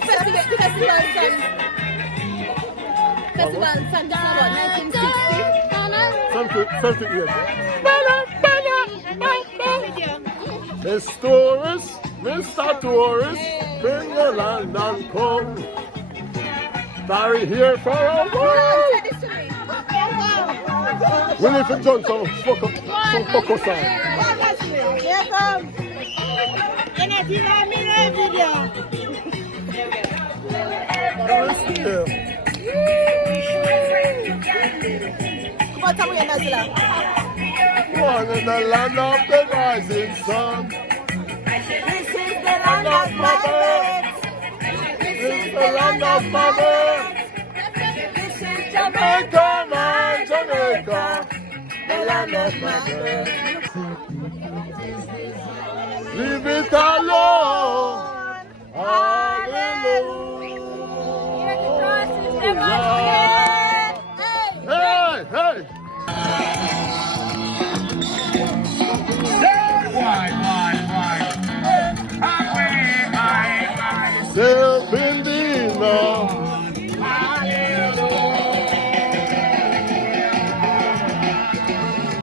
Festival song, this is what, 1960? Miss Tourist, Mr. Tourist, bring the land and come. Tarry here for a while. We need to join some fuck song. Here come. You're not even me no video. Come on, tell me your Nazila. One in the land of the rising sun. This is the land of my birds. This is the land of my birds. This is Jamaica, man, Jamaica, the land of my birds. leave it alone.